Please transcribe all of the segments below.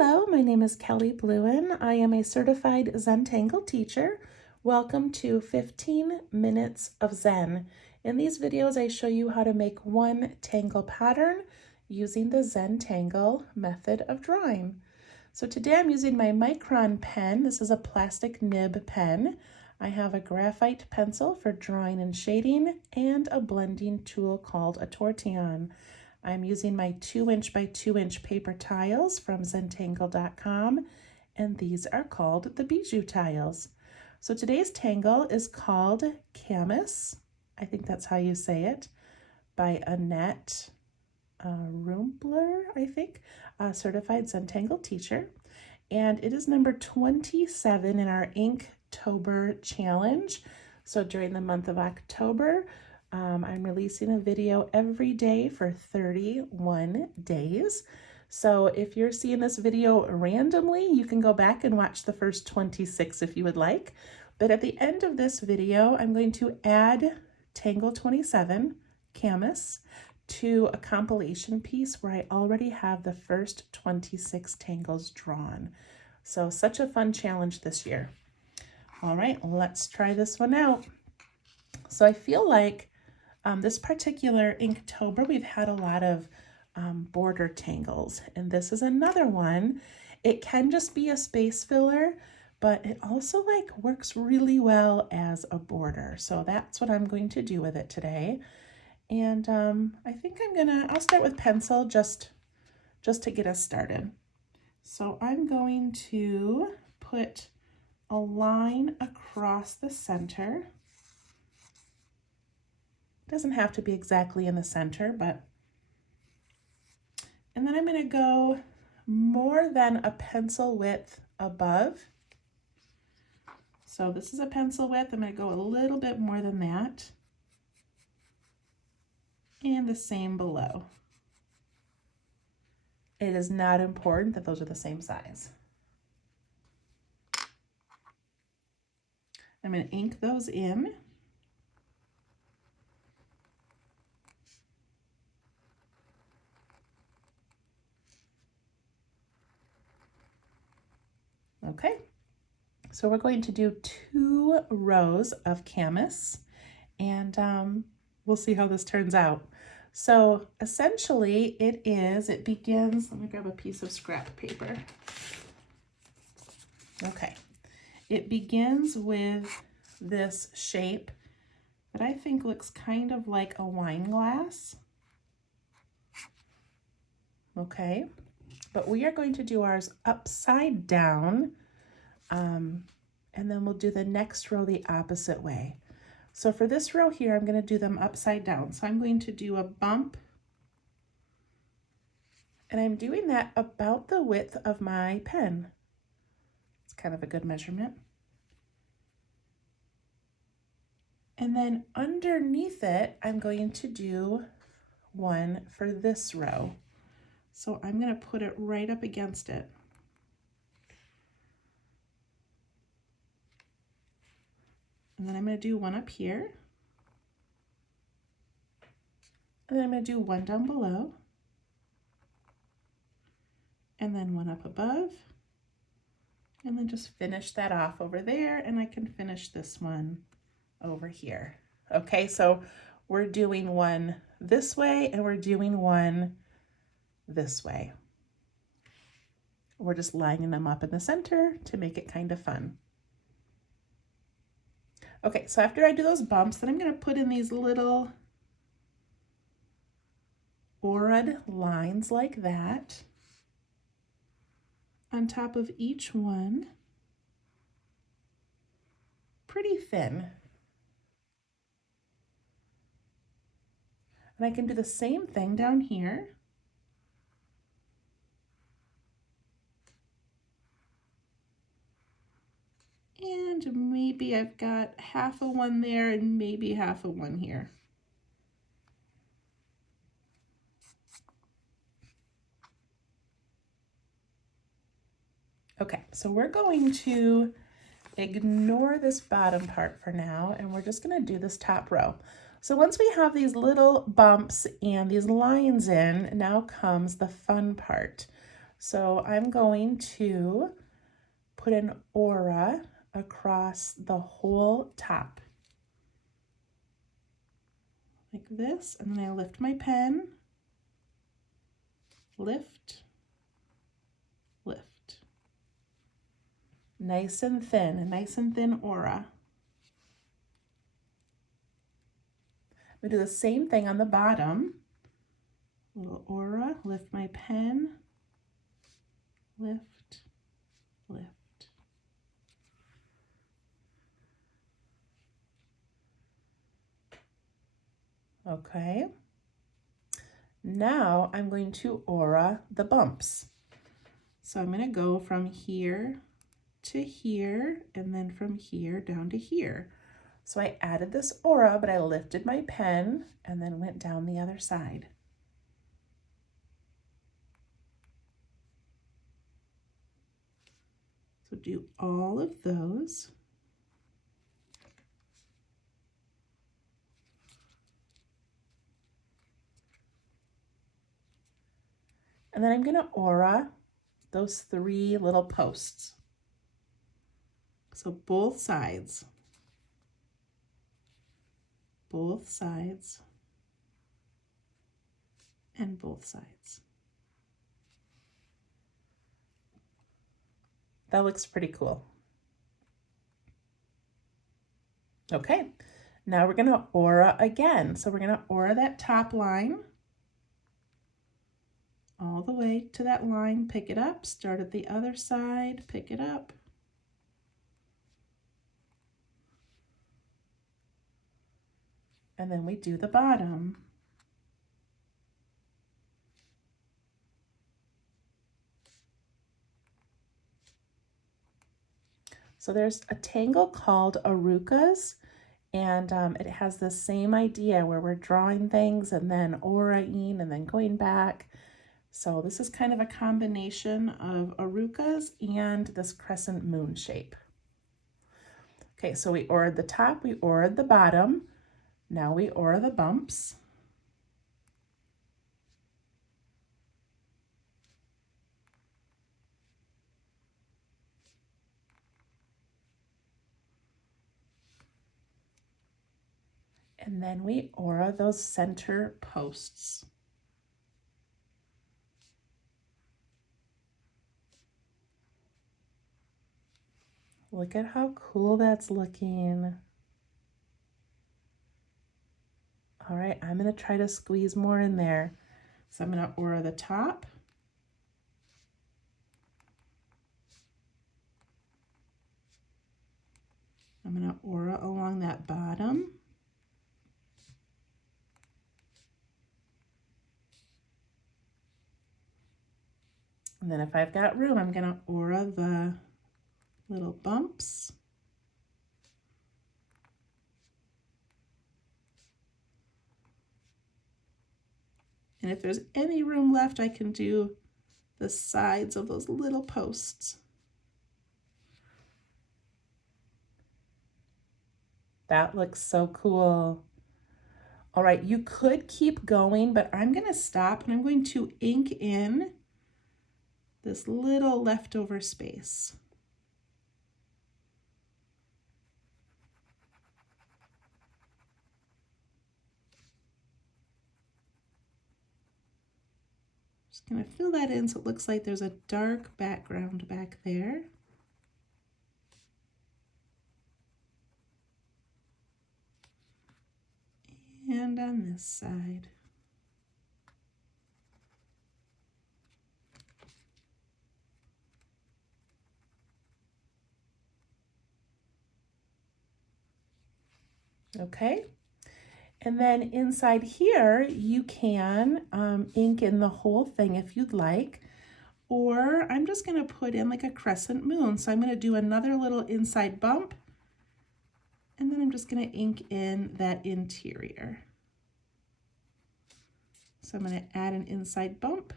Hello, my name is Kelly Bluen. I am a certified Zen Tangle teacher. Welcome to 15 Minutes of Zen. In these videos, I show you how to make one tangle pattern using the Zen Tangle method of drawing. So today I'm using my micron pen. This is a plastic nib pen. I have a graphite pencil for drawing and shading and a blending tool called a tortillon. I'm using my 2" by 2" paper tiles from zentangle.com, and these are called the bijou tiles. So today's tangle is called Camus, I think that's how you say it, by Annett Rumpler, I think, a certified Zen Tangle teacher. And it is number 27 in our Inktober challenge. So during the month of October, I'm releasing a video every day for 31 days. So if you're seeing this video randomly, you can go back and watch the first 26 if you would like. But at the end of this video, I'm going to add Tangle 27, Camus, to a compilation piece where I already have the first 26 tangles drawn. So such a fun challenge this year. All right, let's try this one out. So I feel like this particular Inktober, we've had a lot of border tangles, and this is another one. It can just be a space filler, but it also works really well as a border. So that's what I'm going to do with it today. And I think I'll start with pencil just to get us started. So I'm going to put a line across the center. Doesn't have to be exactly in the center, and then I'm going to go more than a pencil width above. So this is a pencil width. I'm going to go a little bit more than that. And the same below. It is not important that those are the same size. I'm going to ink those in. Okay, so we're going to do 2 rows of Camus, and we'll see how this turns out. So essentially it begins, let me grab a piece of scrap paper. Okay, it begins with this shape that I think looks kind of like a wine glass. Okay, but we are going to do ours upside down, and then we'll do the next row the opposite way. So for this row here, I'm going to do them upside down. So I'm going to do a bump, and I'm doing that about the width of my pen. It's kind of a good measurement. And then underneath it, I'm going to do one for this row. So I'm going to put it right up against it. And then I'm going to do one up here. And then I'm going to do one down below. And then one up above. And then just finish that off over there. And I can finish this one over here. Okay, so we're doing one this way and we're doing one this way. We're just lining them up in the center to make it kind of fun. Okay, so after I do those bumps, then I'm going to put in these little aurad lines like that on top of each one, pretty thin. And I can do the same thing down here. And maybe I've got half a one there and maybe half a one here. Okay, so we're going to ignore this bottom part for now, and we're just going to do this top row. So once we have these little bumps and these lines in, now comes the fun part. So I'm going to put an aura across the whole top. Like this, and then I lift my pen, lift, lift. Nice and thin, a nice and thin aura. We do the same thing on the bottom. Little aura, lift my pen, lift, lift. Okay. Now I'm going to aura the bumps. So I'm going to go from here to here, and then from here down to here. So I added this aura, but I lifted my pen and then went down the other side. So do all of those. And then I'm going to aura those 3 little posts. So both sides, and both sides. That looks pretty cool. Okay, now we're going to aura again. So we're going to aura that top line all the way to that line, pick it up, start at the other side, pick it up. And then we do the bottom. So there's a tangle called arucas, and it has the same idea where we're drawing things and then auraing and then going back. So this is kind of a combination of arucas and this crescent moon shape. Okay, so we auraed the top, we auraed the bottom. Now we aura the bumps. And then we aura those center posts. Look at how cool that's looking. All right, I'm gonna try to squeeze more in there. So I'm gonna aura the top. I'm gonna aura along that bottom. And then if I've got room, I'm gonna aura the little bumps. And if there's any room left, I can do the sides of those little posts. That looks so cool. All right, you could keep going, but I'm gonna stop and I'm going to ink in this little leftover space. Just gonna fill that in so it looks like there's a dark background back there. And on this side. Okay, and then inside here you can ink in the whole thing if you'd like, or I'm just going to put in like a crescent moon. So I'm going to do another little inside bump, and then I'm just going to ink in that interior. So I'm going to add an inside bump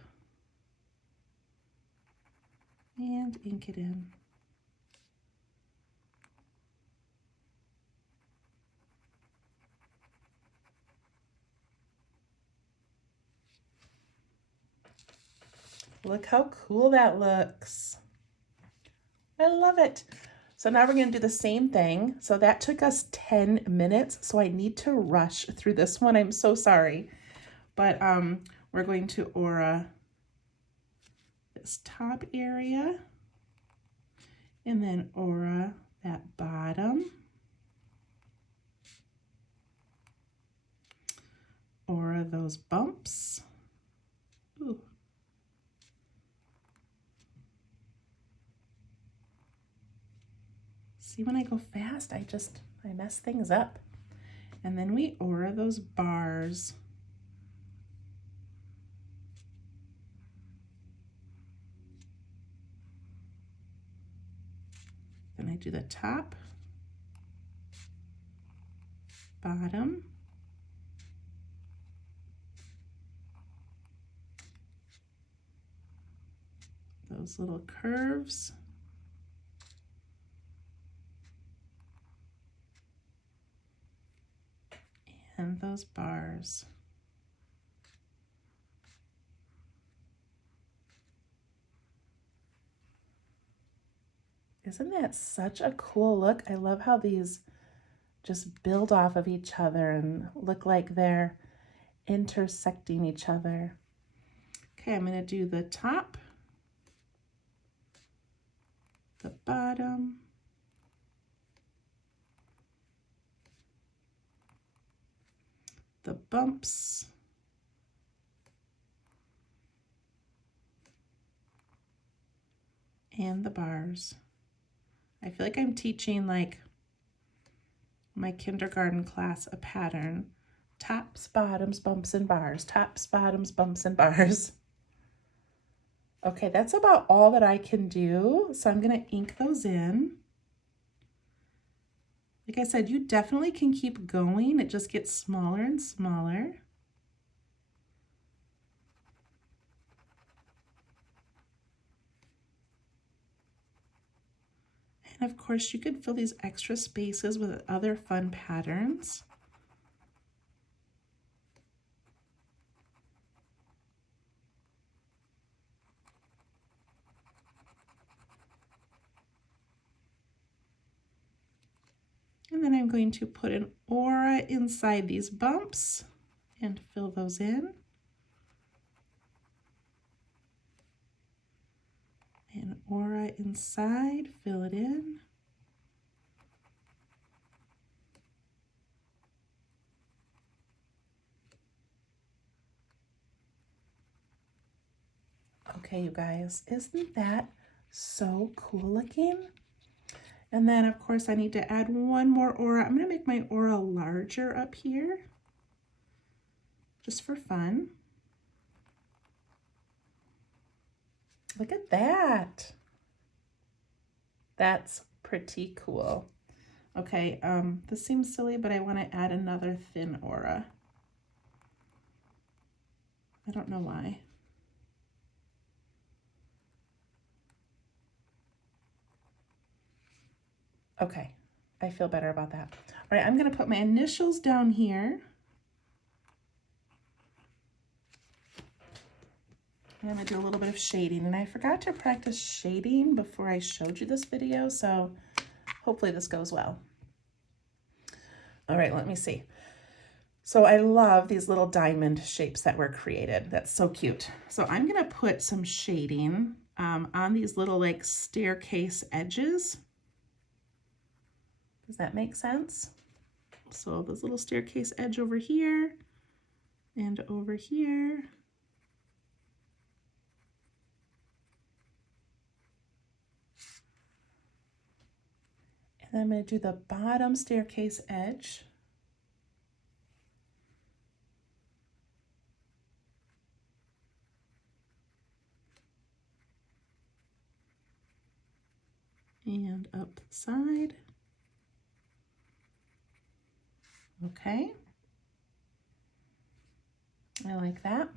and ink it in. Look how cool that looks. I love it. So now we're going to do the same thing. So that took us 10 minutes. So I need to rush through this one. I'm so sorry. But we're going to aura this top area and then aura that bottom. Aura those bumps. Ooh. See, when I go fast, I mess things up. And then we aura those bars. Then I do the top, bottom, those little curves. And those bars. Isn't that such a cool look? I love how these just build off of each other and look like they're intersecting each other. Okay, I'm going to do the top, the bottom, the bumps, and the bars. I feel like I'm teaching like my kindergarten class a pattern. Tops, bottoms, bumps, and bars. Tops, bottoms, bumps, and bars. Okay, that's about all that I can do. So I'm going to ink those in. Like I said, you definitely can keep going. It just gets smaller and smaller. And of course, you could fill these extra spaces with other fun patterns. And then I'm going to put an aura inside these bumps and fill those in. An aura inside, fill it in. Okay, you guys, isn't that so cool looking? And then of course I need to add one more aura. I'm going to make my aura larger up here, just for fun. Look at that. That's pretty cool. Okay, this seems silly, but I want to add another thin aura. I don't know why. Okay, I feel better about that. All right, I'm going to put my initials down here. And I'm going to do a little bit of shading. And I forgot to practice shading before I showed you this video, so hopefully this goes well. All right, let me see. So I love these little diamond shapes that were created. That's so cute. So I'm going to put some shading on these little like staircase edges. Does that make sense? So this little staircase edge over here and over here. And then I'm going to do the bottom staircase edge. And up the side. Okay, I like that.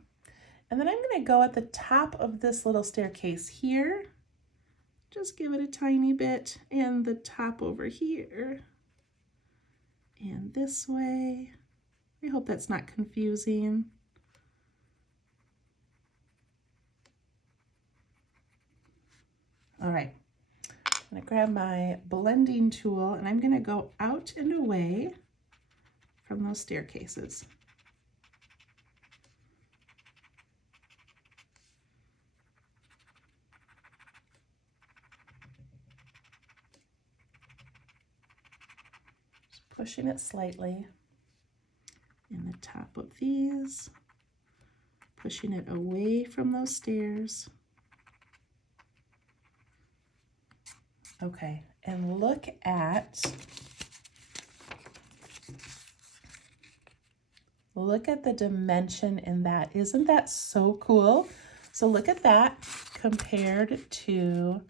And then I'm going to go at the top of this little staircase here. Just give it a tiny bit, and the top over here. And this way. I hope that's not confusing. All right, I'm gonna grab my blending tool and I'm gonna go out and away from those staircases. Just pushing it slightly in the top of these, pushing it away from those stairs. Okay, and look at the dimension in that. Isn't that so cool? So look at that compared to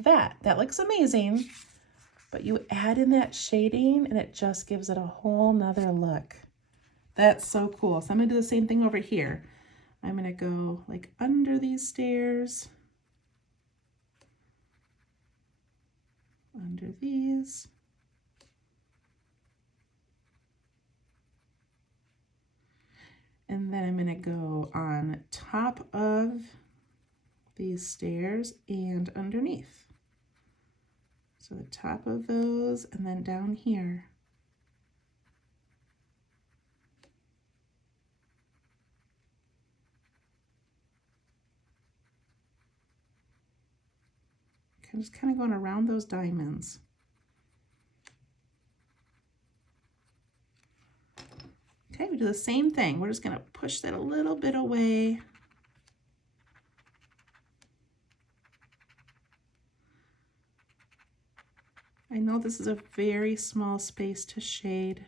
that. That looks amazing, but you add in that shading and it just gives it a whole nother look. That's so cool. So I'm gonna do the same thing over here. I'm gonna go like under these stairs, under these. And then I'm gonna go on top of these stairs and underneath. So the top of those and then down here. I'm just kind of going around those diamonds. Okay, we do the same thing. We're just going to push that a little bit away. I know this is a very small space to shade.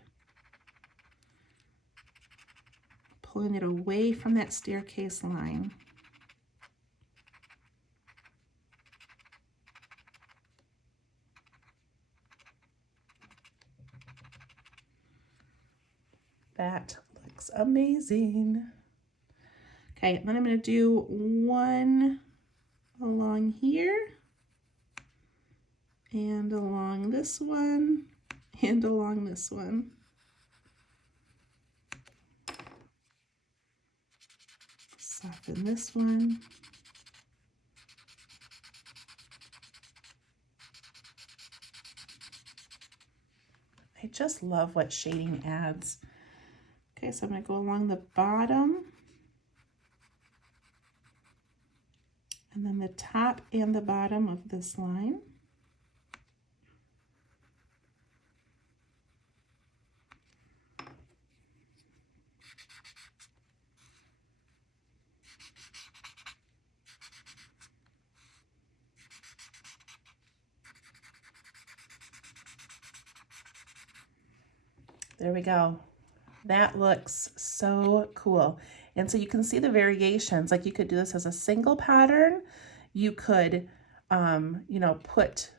Pulling it away from that staircase line. That looks amazing. Okay, and then I'm going to do one along here, and along this one, and along this one. Soften this one. I just love what shading adds. Okay, so I'm going to go along the bottom, and then the top and the bottom of this line. There we go. That looks so cool. And so you can see the variations. Like you could do this as a single pattern. You could, you know, put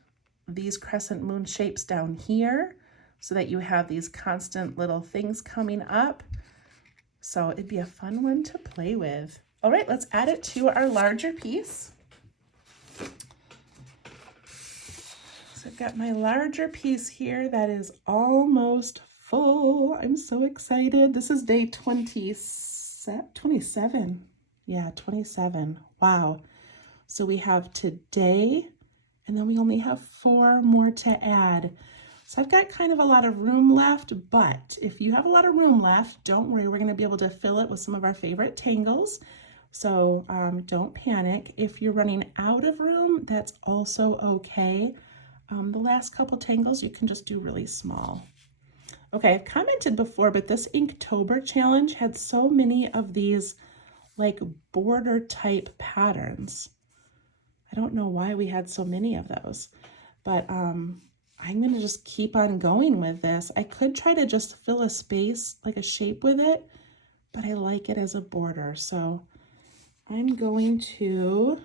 these crescent moon shapes down here so that you have these constant little things coming up. So it'd be a fun one to play with. All right, let's add it to our larger piece. So I've got my larger piece here that is almost full. I'm so excited. This is day 27. Yeah, 27. Wow. So we have today, and then we only have 4 more to add. So I've got kind of a lot of room left, but if you have a lot of room left, don't worry. We're going to be able to fill it with some of our favorite tangles. So don't panic. If you're running out of room, that's also okay. The last couple tangles, you can just do really small. Okay, I've commented before, but this Inktober challenge had so many of these like border type patterns. I don't know why we had so many of those, but I'm going to just keep on going with this. I could try to just fill a space, like a shape with it, but I like it as a border. So I'm going to,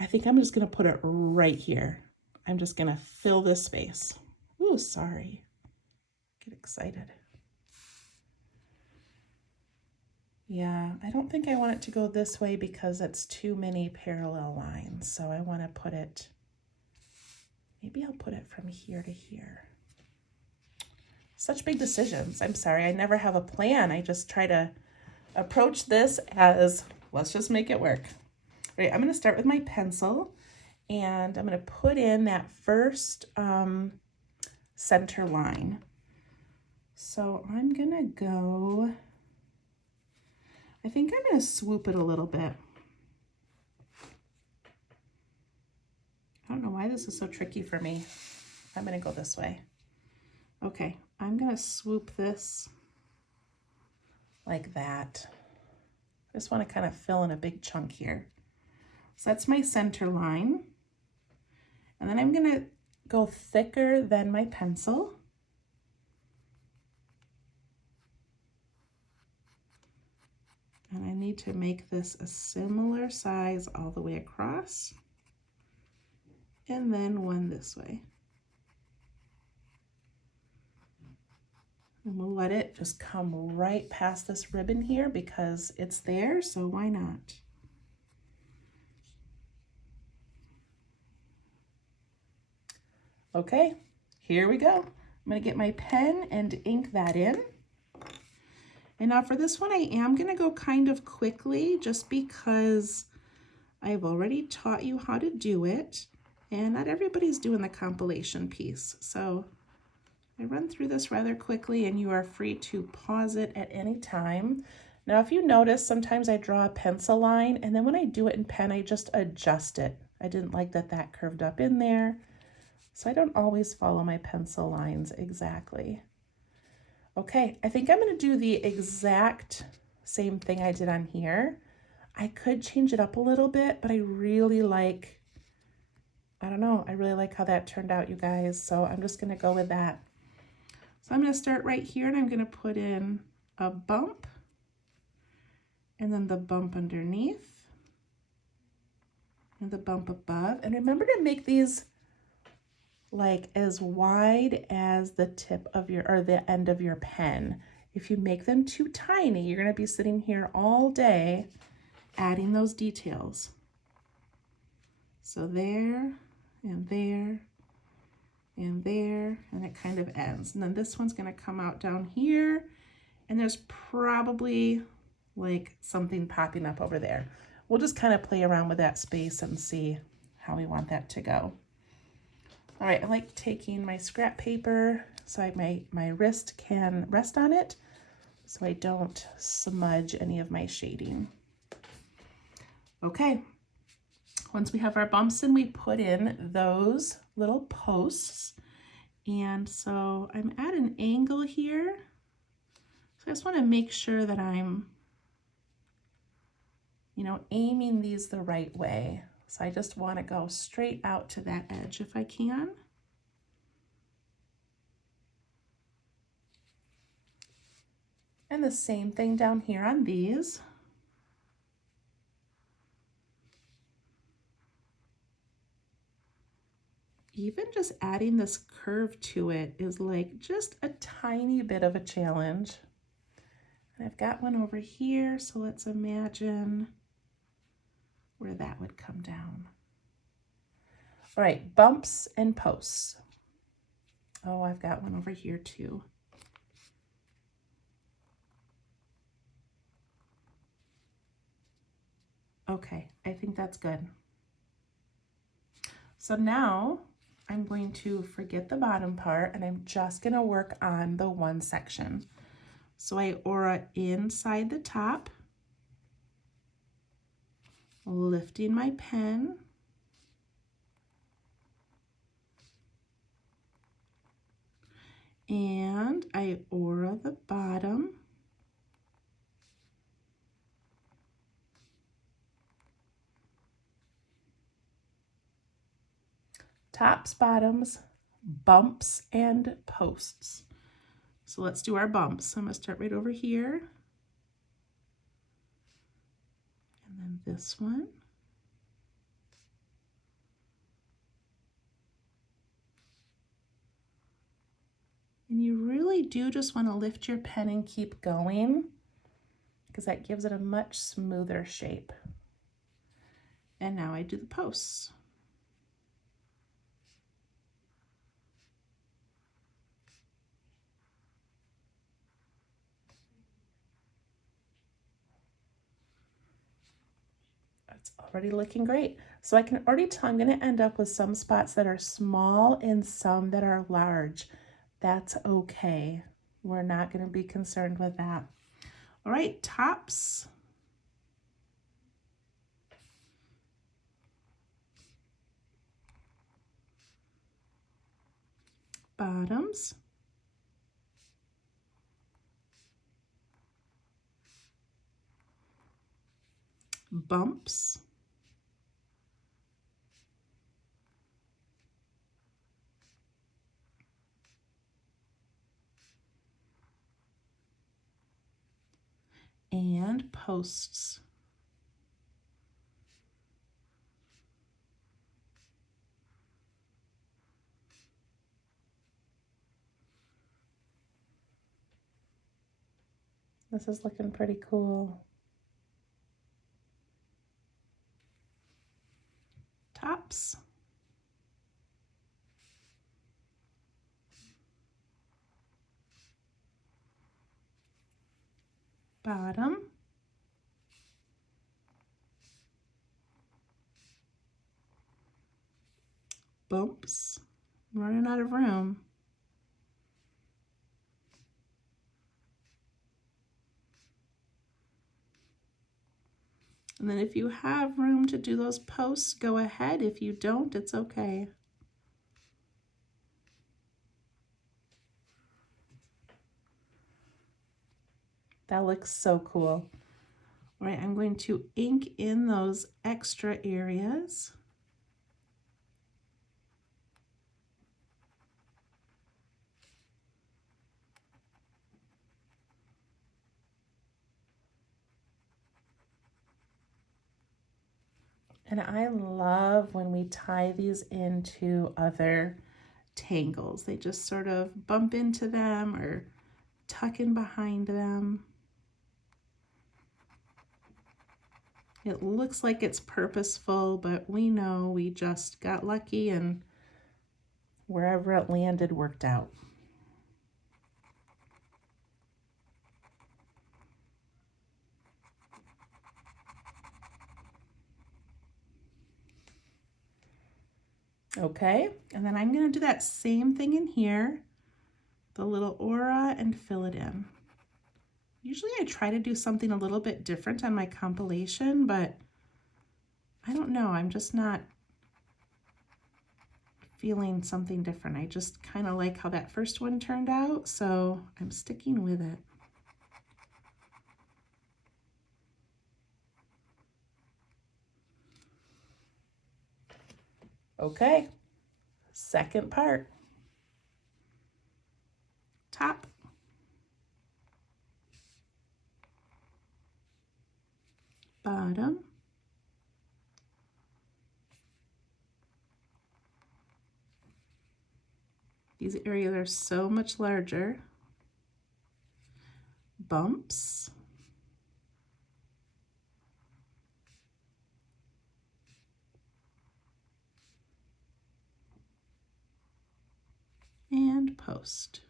I think I'm just going to put it right here. I'm just going to fill this space. Ooh, sorry. Get excited. Yeah, I don't think I want it to go this way because it's too many parallel lines. So I want to put it, maybe I'll put it from here to here. Such big decisions. I'm sorry, I never have a plan. I just try to approach this as, let's just make it work. All All right, I'm gonna start with my pencil and I'm gonna put in that first center line. So I'm gonna go, I think I'm gonna swoop it a little bit. I don't know why this is so tricky for me. I'm gonna go this way. Okay, I'm gonna swoop this like that. I just wanna kind of fill in a big chunk here. So that's my center line. And then I'm gonna go thicker than my pencil. And I need to make this a similar size all the way across. And then one this way. And we'll let it just come right past this ribbon here because it's there, so why not? Okay, here we go. I'm gonna get my pen and ink that in. And now for this one, I am gonna go kind of quickly just because I've already taught you how to do it and not everybody's doing the compilation piece. So I run through this rather quickly and you are free to pause it at any time. Now, if you notice, sometimes I draw a pencil line and then when I do it in pen, I just adjust it. I didn't like that that curved up in there. So I don't always follow my pencil lines exactly. Okay, I think I'm gonna do the exact same thing I did on here. I could change it up a little bit, but I really like, I don't know, I really like how that turned out, you guys. So I'm just gonna go with that. So I'm gonna start right here and I'm gonna put in a bump and then the bump underneath and the bump above. And remember to make these like as wide as the tip of your, or the end of your pen. If you make them too tiny, you're gonna be sitting here all day adding those details. So there and there and there, and it kind of ends. And then this one's gonna come out down here, and there's probably like something popping up over there. We'll just kind of play around with that space and see how we want that to go. All right, I like taking my scrap paper so my wrist can rest on it so I don't smudge any of my shading. Okay, once we have our bumps in, we put in those little posts. And so I'm at an angle here. So I just want to make sure that I'm, aiming these the right way. So I just want to go straight out to that edge if I can. And the same thing down here on these. Even just adding this curve to it is like just a tiny bit of a challenge. And I've got one over here, so let's imagine where that would come down. All right, bumps and posts. Oh, I've got one over here too. Okay, I think that's good. So now I'm going to forget the bottom part and I'm just gonna work on the one section. So I aura inside the top, lifting my pen, and I aura the bottom, tops, bottoms, bumps, and posts. So let's do our bumps. I'm gonna start right over here. And then this one. And you really do just want to lift your pen and keep going because that gives it a much smoother shape. And now I do the posts. It's already looking great. So I can already tell I'm going to end up with some spots that are small and some that are large. That's okay. We're not going to be concerned with that. All right, tops. Bottoms. Bumps. And posts. This is looking pretty cool. Tops. Bottom. Bumps. I'm running out of room. And then if you have room to do those posts, go ahead. If you don't, it's okay. That looks so cool. All right, I'm going to ink in those extra areas. And I love when we tie these into other tangles. They just sort of bump into them or tuck in behind them. It looks like it's purposeful, but we know we just got lucky and wherever it landed worked out. Okay, and then I'm going to do that same thing in here, the little aura, and fill it in. Usually I try to do something a little bit different on my compilation, but I don't know, I'm just not feeling something different. I just kind of like how that first one turned out, so I'm sticking with it. Okay, second part. Top. Bottom. These areas are so much larger. Bumps. And post.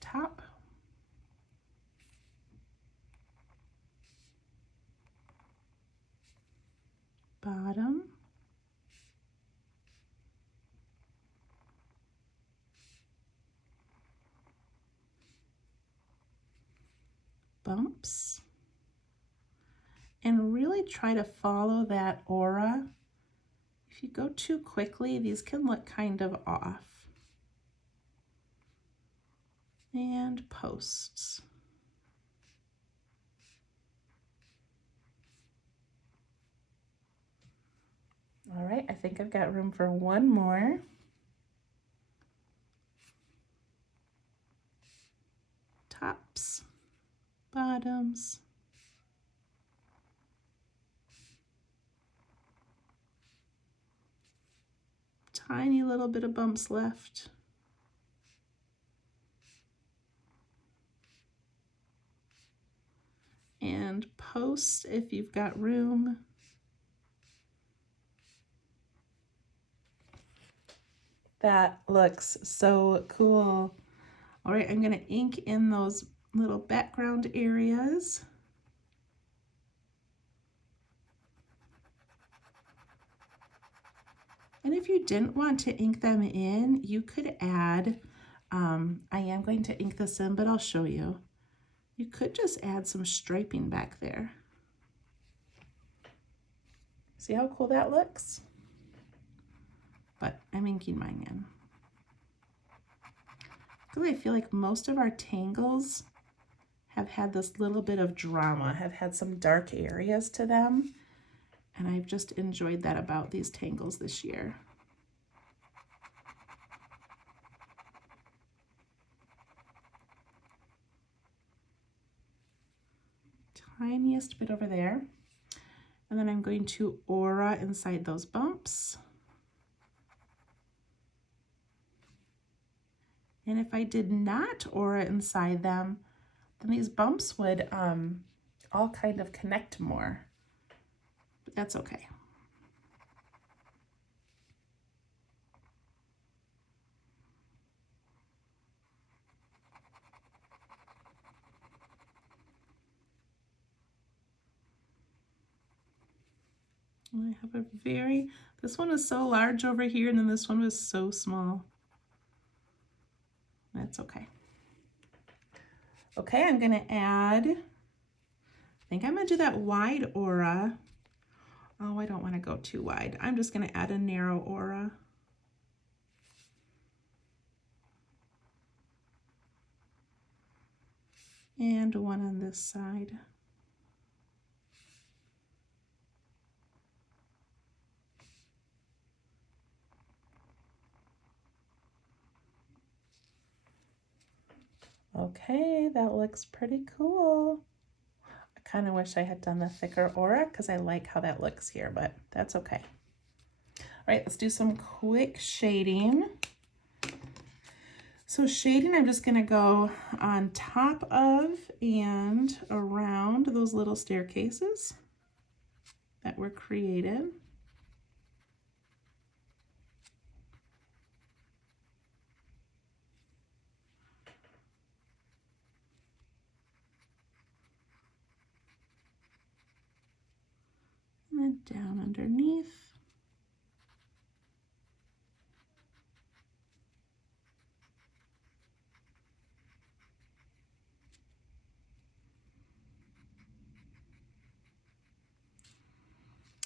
Top. Bottom. Bumps. And really try to follow that aura. If you go too quickly, these can look kind of off. And posts. All right, I think I've got room for one more. Tops, bottoms, tiny little bit of bumps left. And post if you've got room. That looks so cool. All right, I'm gonna ink in those little background areas. And if you didn't want to ink them in, you could add, I am going to ink this in, but I'll show you. You could just add some striping back there. See how cool that looks? But I'm inking mine in. Because I feel like most of our tangles have had this little bit of drama, have had some dark areas to them. And I've just enjoyed that about these tangles this year. Tiniest bit over there. And then I'm going to aura inside those bumps. And if I did not aura inside them, then these bumps would all kind of connect more. But that's okay. And I have a this one is so large over here, and then this one was so small. That's okay. Okay, I'm gonna add, I think I'm gonna do that wide aura. Oh, I don't wanna go too wide. I'm just gonna add a narrow aura. And one on this side. Okay, that looks pretty cool. I kind of wish I had done the thicker aura because I like how that looks here, but that's okay. All right, let's do some quick shading. So shading, I'm just gonna go on top of and around those little staircases that were created. And then down underneath.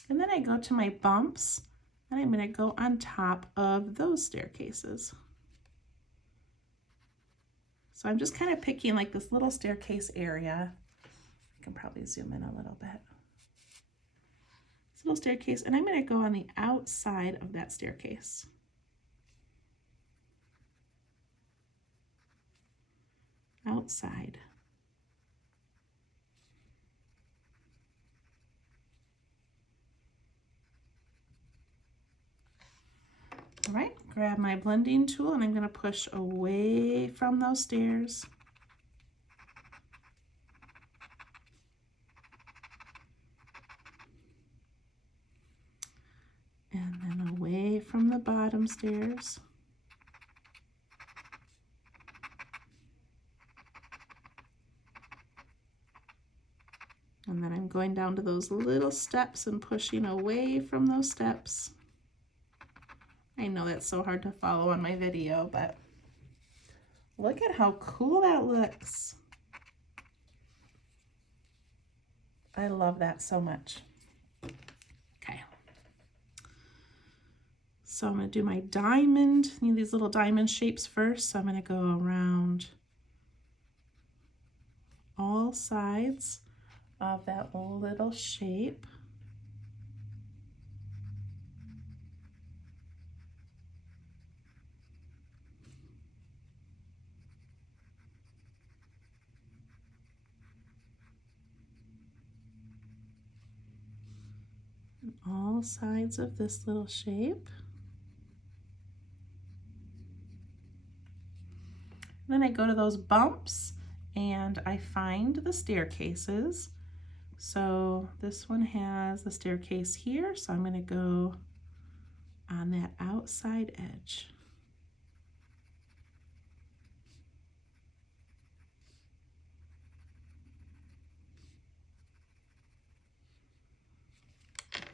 And then I go to my bumps, and I'm going to go on top of those staircases. So I'm just kind of picking like this little staircase area. I can probably zoom in a little bit. This little staircase, and I'm going to go on the outside of that staircase. Outside. All right, grab my blending tool, and I'm going to push away from those stairs. And then away from the bottom stairs. And then I'm going down to those little steps and pushing away from those steps. I know that's so hard to follow on my video, but look at how cool that looks. I love that so much. Okay. So I'm going to do my diamond, these little diamond shapes first. So I'm going to go around all sides of that little shape. And all sides of this little shape. Then I go to those bumps and I find the staircases. So this one has the staircase here, so I'm going to go on that outside edge.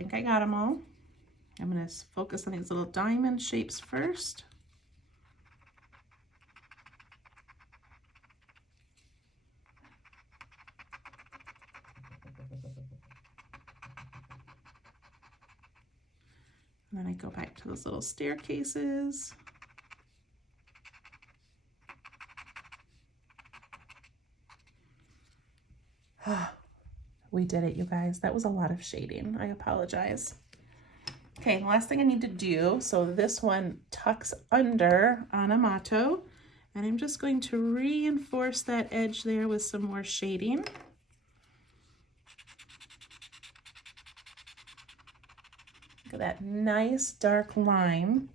think I got them all. I'm going to focus on these little diamond shapes first. And then I go back to those little staircases. We did it, you guys. That was a lot of shading. I apologize. Okay, the last thing I need to do, so this one tucks under Amato, and I'm just going to reinforce that edge there with some more shading. Look at that nice dark line.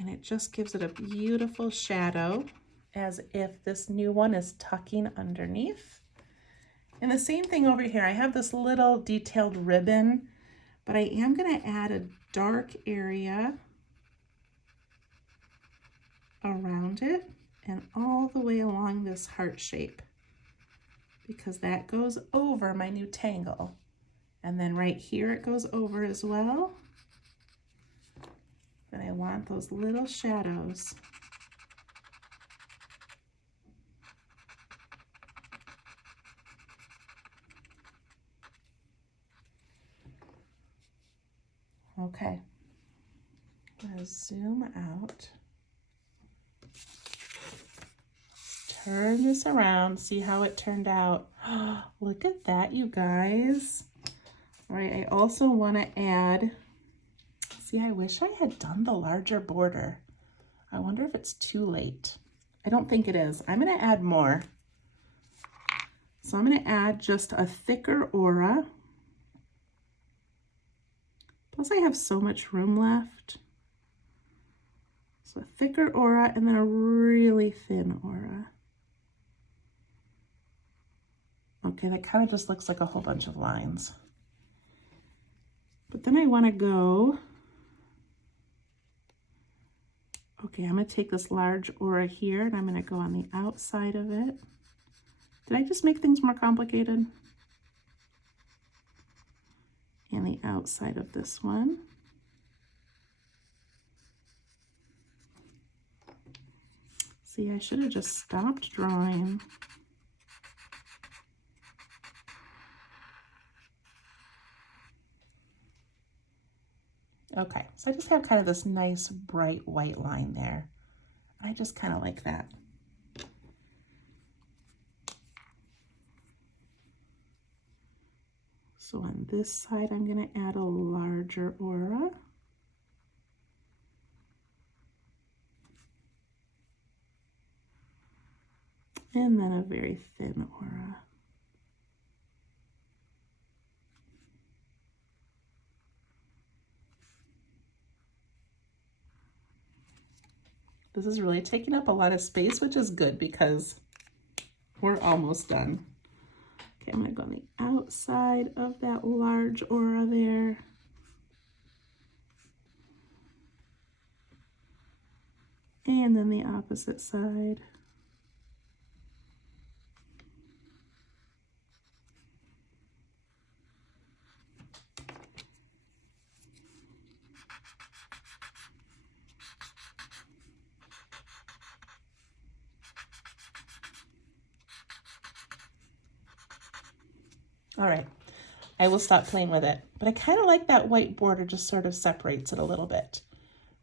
And it just gives it a beautiful shadow, as if this new one is tucking underneath. And the same thing over here. I have this little detailed ribbon, but I am going to add a dark area around it and all the way along this heart shape, because that goes over my new tangle. And then right here it goes over as well. And I want those little shadows. Okay, I'm going to zoom out, turn this around, see how it turned out. Look at that, you guys. All right, I also want to add, see, I wish I had done the larger border. I wonder if it's too late. I don't think it is. I'm going to add more. So I'm going to add just a thicker aura. Plus I have so much room left. So a thicker aura and then a really thin aura. Okay, that kind of just looks like a whole bunch of lines. But then I want to go, okay, I'm going to take this large aura here and I'm going to go on the outside of it. Did I just make things more complicated? And the outside of this one. See, I should have just stopped drawing. Okay, so I just have kind of this nice bright white line there. I just kind of like that. So on this side, I'm going to add a larger aura. And then a very thin aura. This is really taking up a lot of space, which is good because we're almost done. Okay, I'm going to go on the outside of that large aura there. And then the opposite side. All right, I will stop playing with it, but I kind of like that white border just sort of separates it a little bit.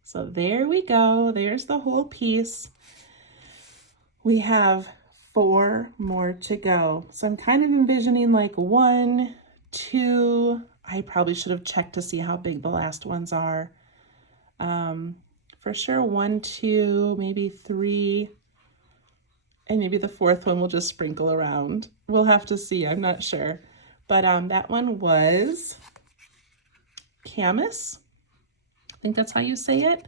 So there we go, there's the whole piece. We have 4 more to go. So I'm kind of envisioning like 1, 2, I probably should have checked to see how big the last ones are. For sure 1, 2, maybe 3, and maybe the 4th one will just sprinkle around. We'll have to see, I'm not sure. But that one was Camus. I think that's how you say it.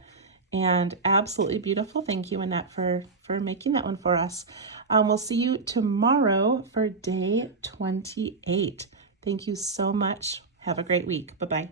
And absolutely beautiful. Thank you, Annette, for making that one for us. We'll see you tomorrow for day 28. Thank you so much. Have a great week. Bye-bye.